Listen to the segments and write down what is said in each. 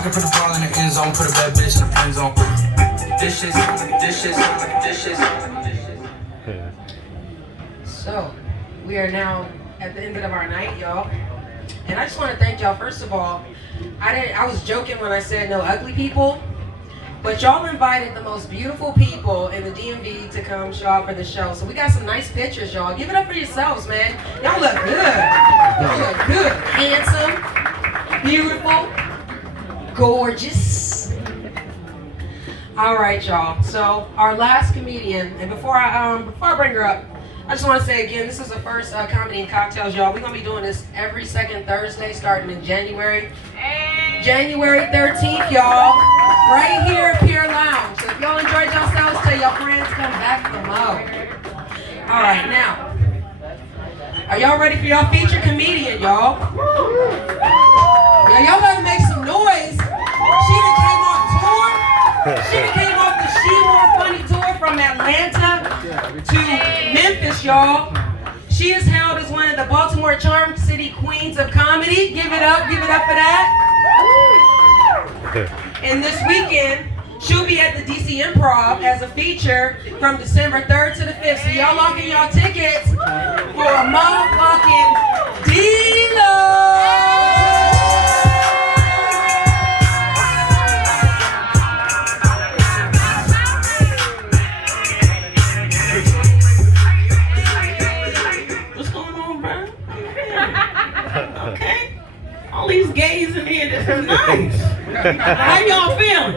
I can put the ball in the end zone, put a bad bitch in the friend zone. This shit. So, we are now at the end of our night, y'all. And I just want to thank y'all. First of all, I was joking when I said no ugly people, but y'all invited the most beautiful people in the DMV to come show up for the show. So we got some nice pictures, y'all. Give it up for yourselves, man. Y'all look good. Y'all look good. Handsome, beautiful, gorgeous. All right, y'all. So our last comedian, and before I bring her up, I just want to say again, this is the first Comedy and Cocktails, y'all. We're going to be doing this every second Thursday starting in January. January 13th, y'all. Right here at Pier Lounge. So if y'all enjoyed yourselves, tell your friends come back for more. All right, now. Are y'all ready for y'all featured comedian, y'all? Yeah, y'all better make some noise. She done came off tour. She done came off the She More Funny tour from Atlanta to Memphis, y'all. She is hailed as one of the Baltimore Charm City Queens of Comedy. Give it up for that. And this weekend, she'll be at the DC Improv as a feature from December 3rd to the 5th. So y'all lock in y'all tickets for a motherfucking D-Lo! Okay. All these gays in here, this is nice. How y'all feeling?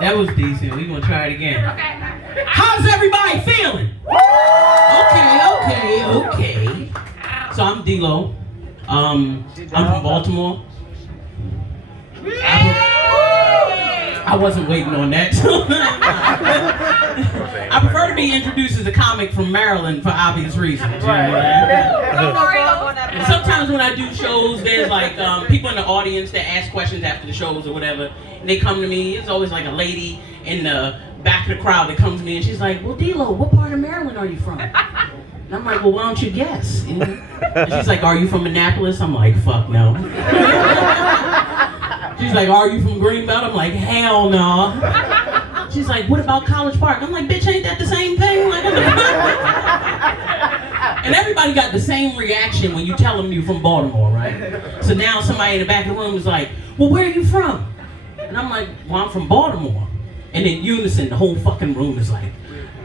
That was decent. We're gonna try it again. Okay. How's everybody feeling? Okay. So I'm D-Lo. I'm from Baltimore. I wasn't waiting on that. I prefer to be introduced as a comic from Maryland for obvious reasons. You know what I mean? Sometimes when I do shows, there's like people in the audience that ask questions after the shows or whatever, and they come to me. It's always like a lady in the back of the crowd that comes to me and she's like, "Well, D-Lo, what part of Maryland are you from?" And I'm like, "Well, why don't you guess?" You know? And she's like, "Are you from Annapolis?" I'm like, "Fuck no." She's like, "Are you from Greenbelt?" I'm like, "Hell no." She's like, "What about College Park?" I'm like, "Bitch, ain't that the same thing?" Like, and everybody got the same reaction when you tell them you're from Baltimore, right? So now somebody in the back of the room is like, "Well, where are you from?" And I'm like, "Well, I'm from Baltimore." And in unison, the whole fucking room is like,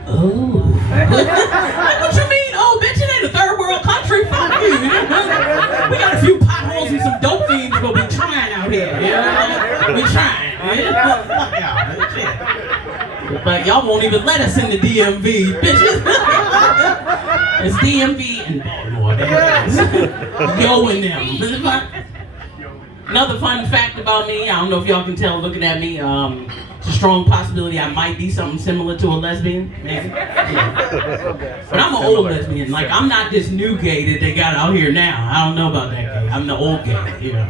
"Oh." Like, what you mean, oh, bitch, it ain't a third world country, fuck you. We got a few potholes and some dope fiends, but we trying out here, you know? We trying. Fuck y'all. But y'all won't even let us in the DMV, bitches. It's DMV and Baltimore, there it is. Yo and them. Another fun fact about me, I don't know if y'all can tell looking at me, it's a strong possibility I might be something similar to a lesbian, maybe. Yeah. But I'm an old lesbian. Like, I'm not this new gay that they got out here now. I don't know about that gay. I'm the old gay, you know.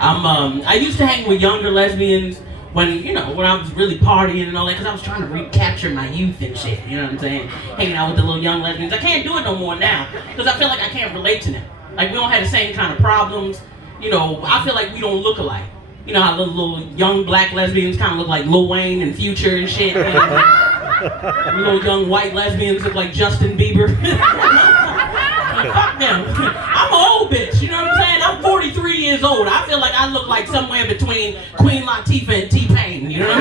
I used to hang with younger lesbians when I was really partying and all that, because I was trying to recapture my youth and shit, you know what I'm saying? Hanging out with the little young lesbians. I can't do it no more now, because I feel like I can't relate to them. Like, we don't have the same kind of problems. You know, I feel like we don't look alike. You know how little young black lesbians kind of look like Lil Wayne and Future and shit. And little young white lesbians look like Justin Bieber. Like, fuck them. I'm an old bitch, you know what I'm saying? I'm 43 years old. I feel like I look like somewhere between Queen Latifah and T-Pain, you know what I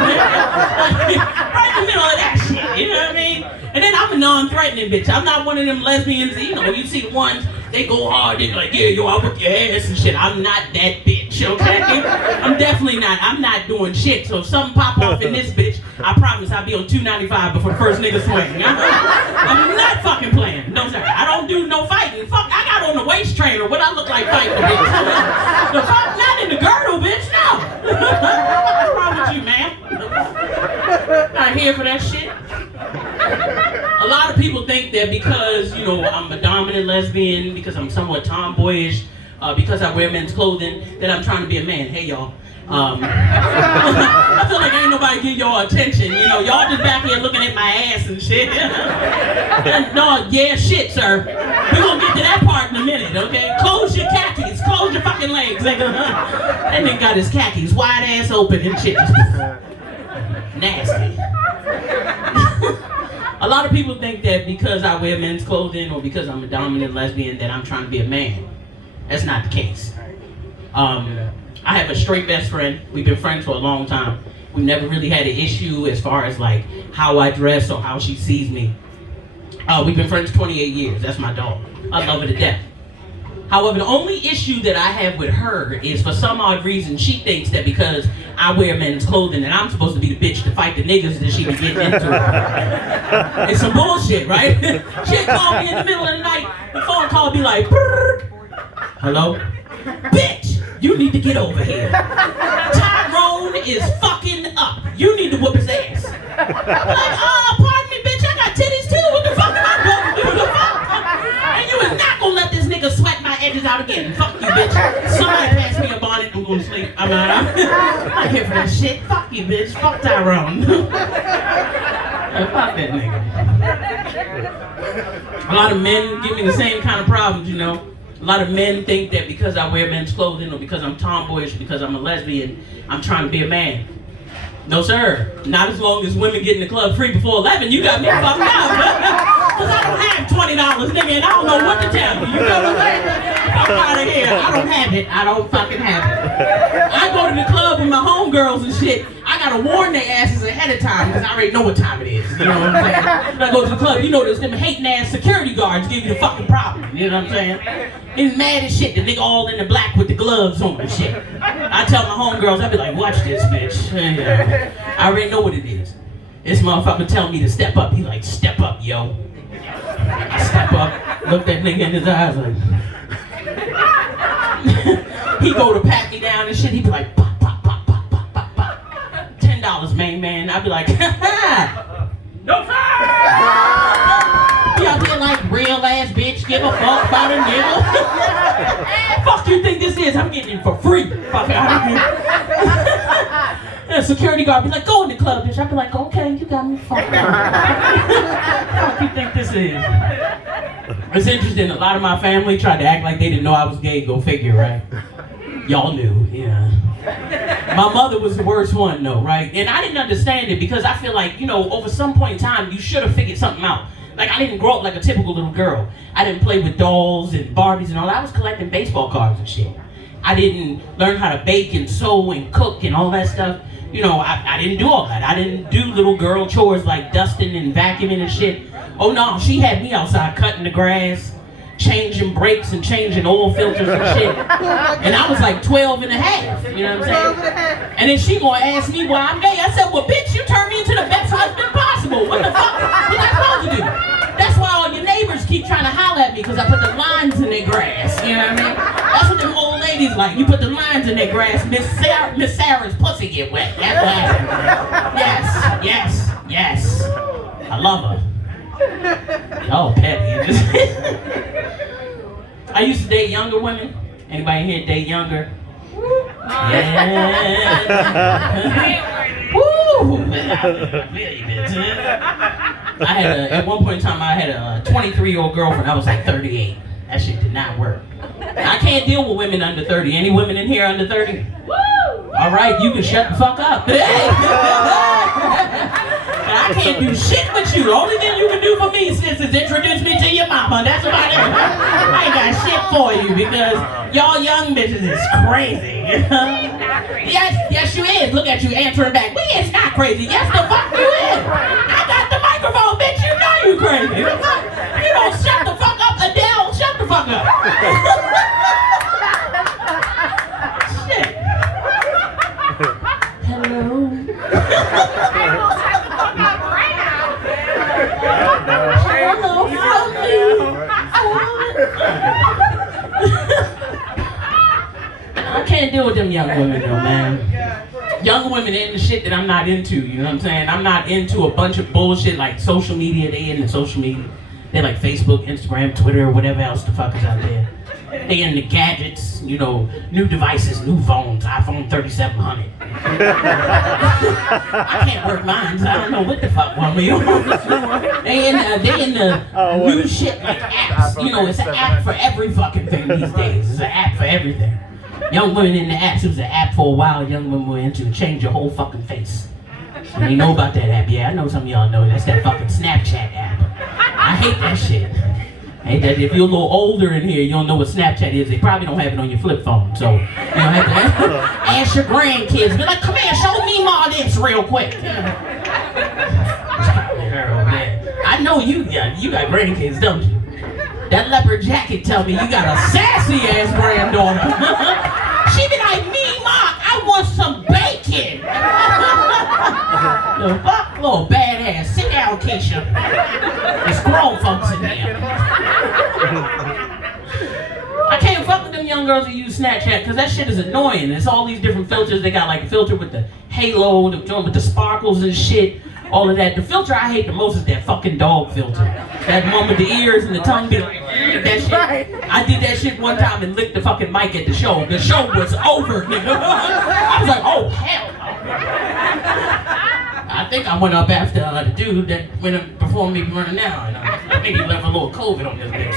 mean? Right in the middle of that shit, you know what I mean? And then I'm a non-threatening bitch. I'm not one of them lesbians, you see the ones, they go hard, they're like, yeah, yo, I'll whip your ass and shit. I'm not that bitch, okay? I'm definitely not. I'm not doing shit. So if something pop off in this bitch, I promise I'll be on 295 before the first nigga swing. I'm not fucking playing. No, sir. I don't do no fighting. Fuck, I got on the waist trainer. What I look like fighting, bitch? The fuck, not in the girdle, bitch, no. What's wrong with you, man? Not here for that shit. A lot of people think that because, I'm a dominant lesbian, because I'm somewhat tomboyish, because I wear men's clothing, that I'm trying to be a man. Hey, y'all. I feel like ain't nobody give y'all attention. Y'all just back here looking at my ass and shit. No, yeah, shit, sir. We're gonna get to that part start in a minute, okay? Close your khakis, close your fucking legs, nigga. That nigga got his khakis wide ass open and shit. Nasty. A lot of people think that because I wear men's clothing or because I'm a dominant lesbian that I'm trying to be a man. That's not the case. I have a straight best friend. We've been friends for a long time. We never really had an issue as far as like how I dress or how she sees me. We've been friends 28 years. That's my dog. I love her to death. However, the only issue that I have with her is for some odd reason she thinks that because I wear men's clothing that I'm supposed to be the bitch to fight the niggas that she be getting into. It's some bullshit, right? She'd call me in the middle of the night. The phone call be like, "Brrr." Hello? Bitch, you need to get over here. Tyrone is fucking up. You need to whoop his ass. I'm like, pardon me, bitch, I got titties too. What the fuck am I supposed to do? The fuck? And you is not gonna let this nigga sweat my edges out again. Fuck you, bitch. Somebody pass me a bonnet, I'm gonna sleep. I'm not here for that shit. Fuck you, bitch. Fuck Tyrone. Fuck that nigga. A lot of men give me the same kind of problems, you know. A lot of men think that because I wear men's clothing or because I'm tomboyish, because I'm a lesbian, I'm trying to be a man. No, sir. Not as long as women get in the club free before 11. You got me fucked up. Because I don't have $20, nigga, and I don't know what to tell you. You know what I'm saying? Fuck out of here. I don't have it. I don't fucking have it. I go to the club with my homegirls and shit. I gotta warn their asses ahead of time because I already know what time it is. You know what I'm saying? When I go to the club, you know there's them hating ass security guards give you the fucking problem. You know what I'm saying? He's mad as shit. The nigga all in the black with the gloves on and shit. I tell my homegirls, I be like, watch this, bitch. I already know what it is. This motherfucker telling me to step up. He like, step up, yo. I step up, look that nigga in his eyes like. He go to pat me down and shit. He be like, pop, pop, pop, pop, pop, pop, pop. $10, man. I be like, no sir. He out there like real ass bitch. Give a fuck about a nigga. Fuck you think this is? I'm getting it for free. Fuck out of here. The security guard be like, go in the club, bitch. I be like, okay, you got me fucked up. Fuck you think this is? It's interesting. A lot of my family tried to act like they didn't know I was gay. Go figure, right? Y'all knew, yeah. My mother was the worst one, though, right? And I didn't understand it because I feel like, you know, over some point in time, you should have figured something out. Like, I didn't grow up like a typical little girl. I didn't play with dolls and Barbies and all that. I was collecting baseball cards and shit. I didn't learn how to bake and sew and cook and all that stuff. You know, I didn't do all that. I didn't do little girl chores like dusting and vacuuming and shit. Oh no, she had me outside cutting the grass, changing brakes and changing oil filters and shit. And I was like 12 and a half, you know what I'm saying? And then she gonna ask me why I'm gay. I said, well bitch, you turned me into the best husband possible. What the fuck was I supposed to do? That's why all your neighbors keep trying to holler at me because I put the lines in their grass, you know what I mean? That's what them old ladies like. You put the lines in their grass, Miss Sarah's pussy get wet. That's what happened. Yes. I love her. Oh, petty. I used to date younger women. Anybody here date younger? Yeah. Woo! I had at one point in time, I had a 23-year-old girlfriend. I was like 38. That shit did not work. I can't deal with women under 30. Any women in here under 30? All right, you can shut the fuck up. I can't do shit with you. The only thing you can do for me, sis, is introduce me to your mama. That's about it. I ain't got shit for you because y'all young bitches is crazy. Yes, you is. Look at you answering back. We is not crazy. Yes, the fuck you is. I got the microphone, bitch. You know you crazy. You don't shut the fuck up, Adele. Shut the fuck up. Shit. Hello. I can't deal with them young women though, man. Young women into shit that I'm not into, you know what I'm saying? I'm not into a bunch of bullshit like social media. They into social media. They like Facebook, Instagram, Twitter, whatever else the fuck is out there. They into gadgets, you know, new devices, new phones, iPhone 3700. I can't work mine, so I don't know what the fuck one we on. They in the new shit like apps. You know, it's an app for every fucking thing these days. It's an app for everything. Young women in the apps, it was an app for a while. Young women were into change your whole fucking face. And you know about that app? Yeah, I know some of y'all know. That's that fucking Snapchat app. I hate that shit. Hate that. If you're a little older in here, you don't know what Snapchat is. They probably don't have it on your flip phone. So you don't have to ask your grandkids. Be like, come here, show me all this real quick. I know you got grandkids, don't you? That leopard jacket tell me you got a sassy ass granddaughter. She be like, me, Ma, I want some bacon. The fuck, little badass. Sit down, Keisha. There's grown folks in there. I can't fuck with them young girls who use Snapchat because that shit is annoying. It's all these different filters. They got like a filter with the halo, the joint with the sparkles and shit. All of that. The filter I hate the most is that fucking dog filter. That one with the ears and the tongue be like, that shit. I did that shit one time and licked the fucking mic at the show. The show was over, nigga. I was like, oh, hell no. I think I went up after the dude that went up before me running now. And I think he left a little COVID on this bitch.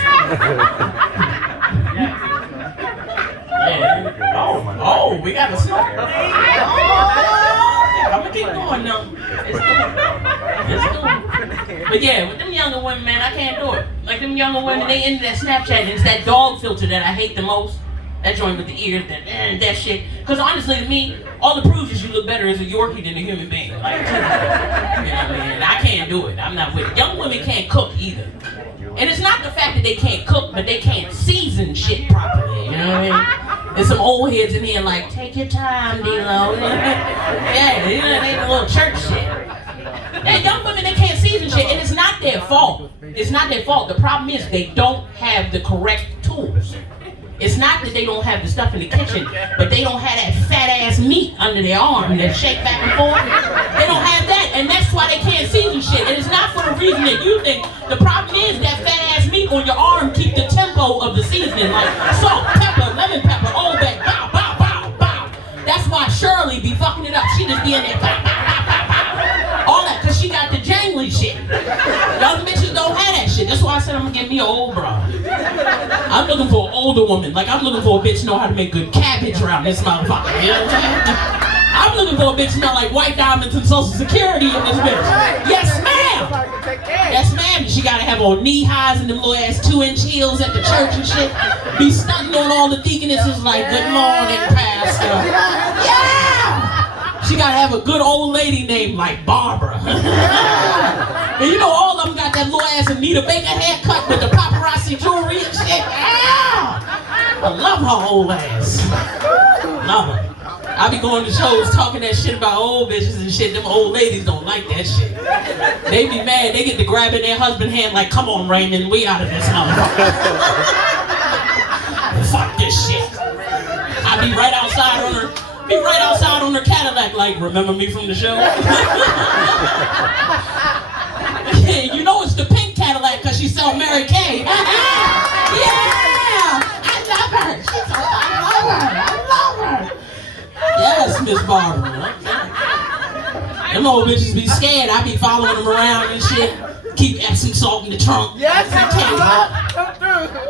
Yeah. Oh, we got a snow. I'm gonna keep going now. It's cool. But yeah, with them younger women, man, I can't do it. Like them younger women, they into that Snapchat, and it's that dog filter that I hate the most. That joint with the ears, that shit. Because honestly, to me, all it proves is you look better as a Yorkie than a human being. Like, you know what I mean? I can't do it. I'm not with it. Young women can't cook either. And it's not the fact that they can't cook, but they can't season shit properly. You know what I mean? There's some old heads in here like, take your time, D-Lo. Yeah, you know, they the little church shit. And young women, they can't season shit, and it's not their fault. It's not their fault. The problem is they don't have the correct tools. It's not that they don't have the stuff in the kitchen, but they don't have that fat ass meat under their arm that shake back and forth. They don't have that, and that's why they can't season shit. And it's not for the reason that you think. The problem is that fat ass meat on your arm keep the tempo of the seasoning, like salt, pepper, lemon pepper, all that, bow, bow, bow, bow. That's why Shirley be fucking it up. She just be in there, bow, bow, bow, bow, bow. All that, cause she got the jangly shit. Young bitches don't have that shit. That's why I said I'm gonna get me an old bra. I'm looking for an older woman. Like I'm looking for a bitch who know how to make good cabbage around this motherfucker. You know what I'm saying? I'm looking for a bitch who know like white diamonds and Social Security in this bitch. Yes, ma'am. Yes, ma'am. She gotta have on knee highs and them little ass 2-inch heels at the church and shit. Be stunting on all the deaconesses like, good morning, pastor. Yeah. She gotta have a good old lady named like Barbara. And you know all of them got that little ass Anita Baker haircut with the paparazzi jewelry and shit. Yeah. I love her old ass. Love her. I be going to shows talking that shit about old bitches and shit. Them old ladies don't like that shit. They be mad. They get to grabbing their husband's hand like, come on, Raymond, we out of this motherfucker. Fuck this shit. I be right outside on her. Be right outside on her Cadillac like, remember me from the show? Yeah, you know it's the pink Cadillac because she sell Mary Kay. Yeah! I love her. She's so, I love her. Yes, Miss Barbara. Them old bitches be scared. I be following them around and shit. Keep Epsom salt in the trunk. Yes,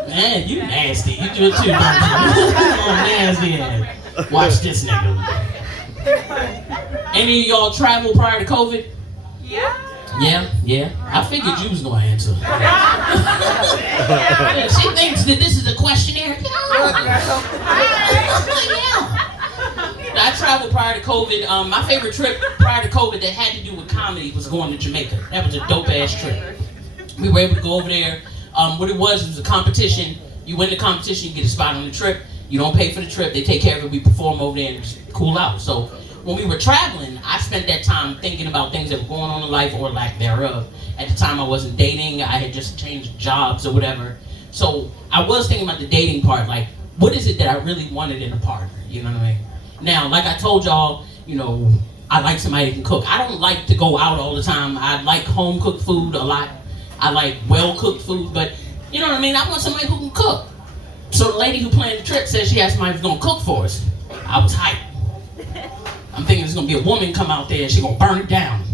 man, you nasty. You do it too, don't you? Oh, nasty ass. Watch this nigga. Any of y'all travel prior to COVID? Yeah. Yeah. I figured you was gonna answer. She thinks that this is a questionnaire. I traveled prior to COVID. My favorite trip prior to COVID that had to do with comedy was going to Jamaica. That was a dope ass trip. We were able to go over there. What it was a competition. You win the competition, you get a spot on the trip. You don't pay for the trip, they take care of it. We perform over there and just cool out. So when we were traveling, I spent that time thinking about things that were going on in life or lack thereof. At the time I wasn't dating, I had just changed jobs or whatever. So I was thinking about the dating part, like what is it that I really wanted in a partner, you know what I mean? Now, like I told y'all, you know, I like somebody who can cook. I don't like to go out all the time. I like home cooked food a lot. I like well cooked food, but you know what I mean? I want somebody who can cook. So the lady who planned the trip said she had somebody who's gonna cook for us. I was hyped. I'm thinking there's gonna be a woman come out there and she's gonna burn it down.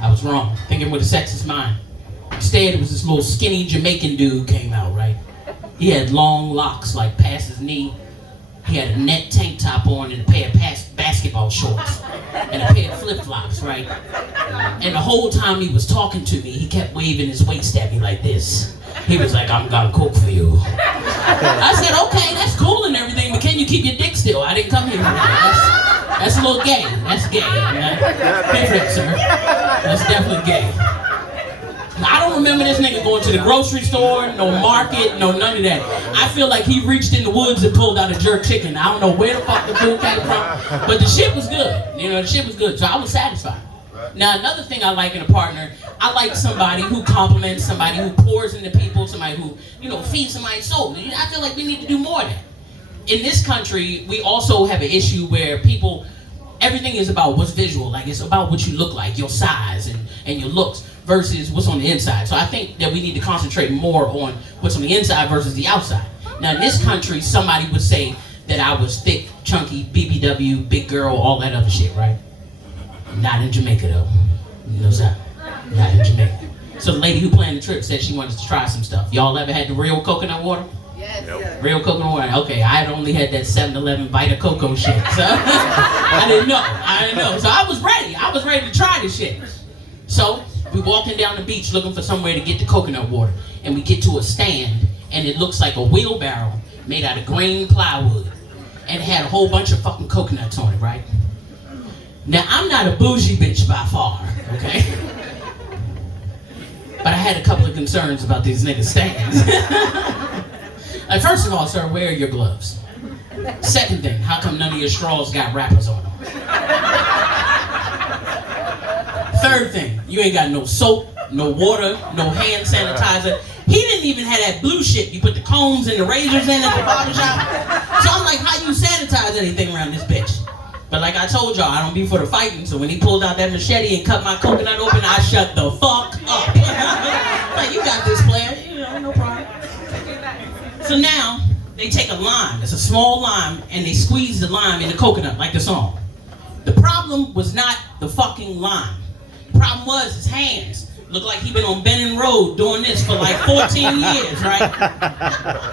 I was wrong, thinking with a sexist mind. Instead, it was this little skinny Jamaican dude came out, right? He had long locks like past his knee. He had a net tank top on and a pair of basketball shorts and a pair of flip-flops, right? And the whole time he was talking to me, he kept waving his waist at me like this. He was like, I'm gonna cook for you. I said, okay, that's cool and everything, but can you keep your dick still? I didn't come here for that. That's a little gay. That's gay. Yeah? Different, sir. That's definitely gay. I don't remember this nigga going to the grocery store, no market, no none of that. I feel like he reached in the woods and pulled out a jerk chicken. I don't know where the fuck the food came from, but the shit was good. You know, the shit was good, so I was satisfied. Now, another thing I like in a partner, I like somebody who compliments, somebody who pours into people, somebody who, you know, feeds somebody's soul. I feel like we need to do more of that. In this country, we also have an issue where people, everything is about what's visual. Like, it's about what you look like, your size and your looks, versus what's on the inside. So I think that we need to concentrate more on what's on the inside versus the outside. Now, in this country, somebody would say that I was thick, chunky, BBW, big girl, all that other shit, right? Not in Jamaica, though. No, sir. Not in Jamaica. So the lady who planned the trip said she wanted to try some stuff. Y'all ever had the real coconut water? Yes. Yep. Real coconut water? Okay, I had only had that 7-Eleven Vita Coco shit. So I didn't know. So I was ready. I was ready to try this shit. So we walking down the beach looking for somewhere to get the coconut water. And we get to a stand, and it looks like a wheelbarrow made out of green plywood. And it had a whole bunch of fucking coconuts on it, right? Now, I'm not a bougie bitch by far, okay? But I had a couple of concerns about these niggas' stands. Like, first of all, sir, where are your gloves? Second thing, how come none of your straws got wrappers on them? Third thing, you ain't got no soap, no water, no hand sanitizer. He didn't even have that blue shit you put the combs and the razors in at the barbershop. So I'm like, how you sanitize anything around this bitch? But like I told y'all, I don't be for the fighting, so when he pulled out that machete and cut my coconut open, I shut the fuck up. Like, you got this, player. You know, no problem. So now, they take a lime, it's a small lime, and they squeeze the lime in the coconut, like the song. The problem was not the fucking lime. The problem was his hands. Looked like he been on Benning Road doing this for like 14 years, right?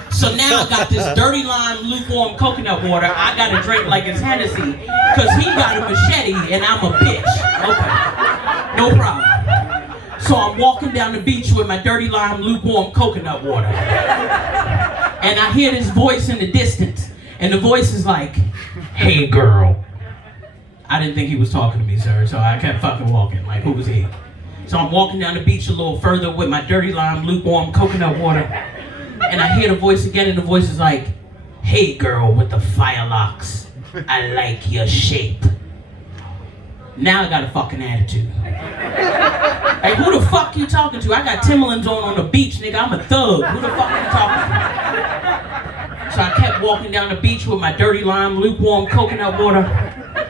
So now I got this dirty lime, lukewarm coconut water. I gotta drink like it's Hennessy, cause he got a machete and I'm a bitch. Okay, no problem. So I'm walking down the beach with my dirty lime, lukewarm coconut water. And I hear this voice in the distance. And the voice is like, hey girl. I didn't think he was talking to me, sir, so I kept fucking walking. Like, who was he? So I'm walking down the beach a little further with my dirty lime, lukewarm coconut water. And I hear the voice again, and the voice is like, hey girl with the fire locks, I like your shape. Now I got a fucking attitude. Like, who the fuck you talking to? I got Timberlands on the beach, nigga. I'm a thug. Who the fuck you talking to? So I kept walking down the beach with my dirty lime, lukewarm coconut water.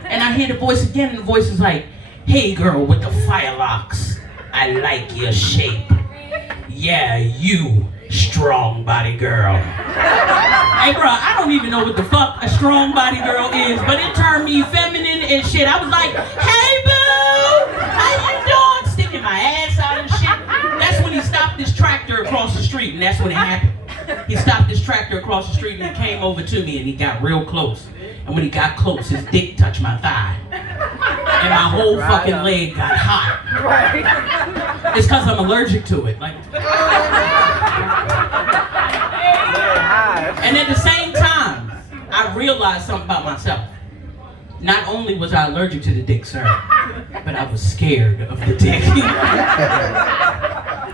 And I hear the voice again, and the voice is like, hey girl with the fire locks, I like your shape. Yeah, you strong body girl. Hey bro, I don't even know what the fuck a strong body girl is, but it turned me feminine and shit. I was like, hey boo, how you doing? Sticking my ass out and shit. That's when he stopped this tractor across the street, and that's when it happened. He stopped this tractor across the street and he came over to me and he got real close. And when he got close, his dick touched my thigh. And my whole fucking leg got hot. It's because I'm allergic to it. Like, and at the same time, I realized something about myself. Not only was I allergic to the dick, sir, but I was scared of the dick.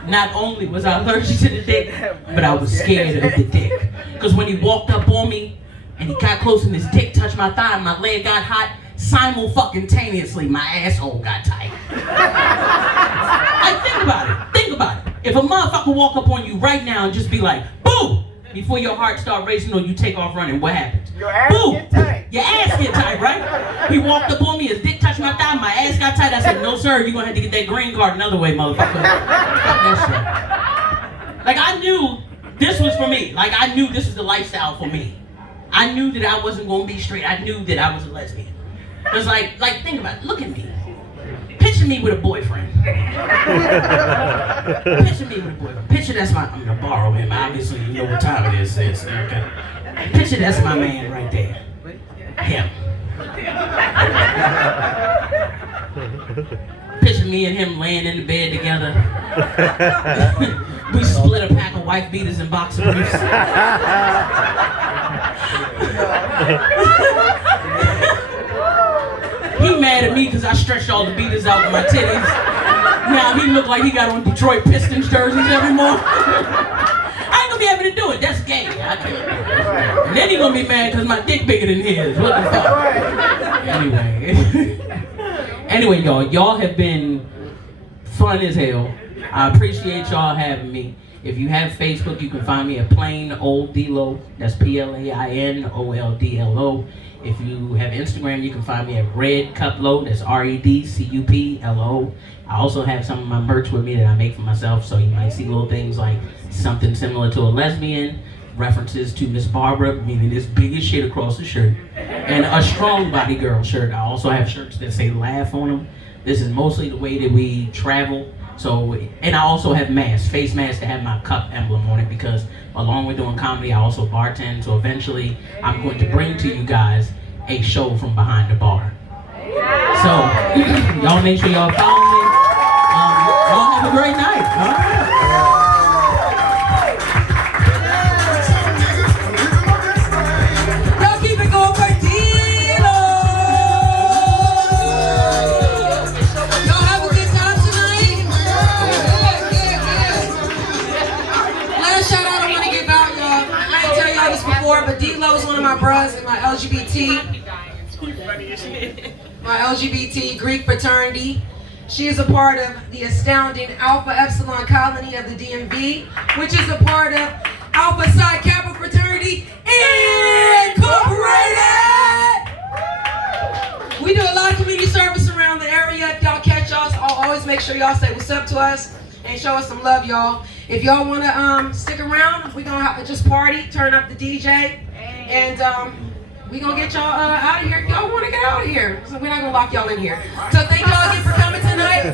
Not only was I allergic to the dick, but I was scared of the dick. Because when he walked up on me, and he got close and his dick touched my thigh and my leg got hot, simultaneously my asshole got tight. Like, think about it. If a motherfucker walk up on you right now and just be like, boo! Before your heart start racing or you take off running, what happens? Your ass Boo! get tight. Your ass get tight, right? He walked up on me, his dick touched my thigh, my ass got tight. I said, no sir, you're gonna have to get that green card another way, motherfucker. Fuck that shit. Like, I knew This was for me. Like, I knew this was the lifestyle for me. I knew that I wasn't going to be straight. I knew that I was a lesbian. It was like, think about it. Look at me. Picture me with a boyfriend. Picture me with a boyfriend. Picture that's my, I'm going to borrow him. Obviously, you know what time it is, sis. Okay. Picture that's my man right there. Him. Picture me and him laying in the bed together. We split a pack of wife beaters and boxer briefs. He mad at me because I stretched all the beaters out of my titties. Now he look like he got on Detroit Pistons jerseys every morning. I ain't gonna be able to do it. That's gay. I can't. And then he gonna be mad because my dick bigger than his. What the fuck? Anyway, y'all have been fun as hell. I appreciate y'all having me. If you have Facebook, you can find me at Plain Old D-Lo. That's PLAINOLDLO. If you have Instagram, you can find me at Red Cuplo. That's REDCUPLO. I also have some of my merch with me that I make for myself, so you might see little things like something similar to a lesbian, references to Miss Barbara, meaning this big as shit across the shirt, and a strong body girl shirt. I also have shirts that say laugh on them. This is mostly the way that we travel. So, and I also have masks, face masks that have my cup emblem on it, because along with doing comedy, I also bartend. So eventually, I'm going to bring to you guys a show from behind the bar. So, y'all make sure y'all follow me. Y'all have a great night. All right. Y'all keep it going for D-Lo. Y'all have a good time tonight. Yeah. Last shout out I want to give out, y'all. I didn't tell y'all this before, but D-Lo is one of my bros in my LGBT Greek fraternity. She is a part of the astounding Alpha Epsilon colony of the DMV, which is a part of Alpha Psi Kappa fraternity Incorporated. We do a lot of community service around the area. If y'all catch us, I'll always make sure y'all say what's up to us and show us some love, y'all. If y'all want to stick around, we're going to just party, turn up the DJ, and we gonna get y'all out of here. Y'all want to get out of here, so we're not gonna lock y'all in here. So thank y'all again for coming tonight.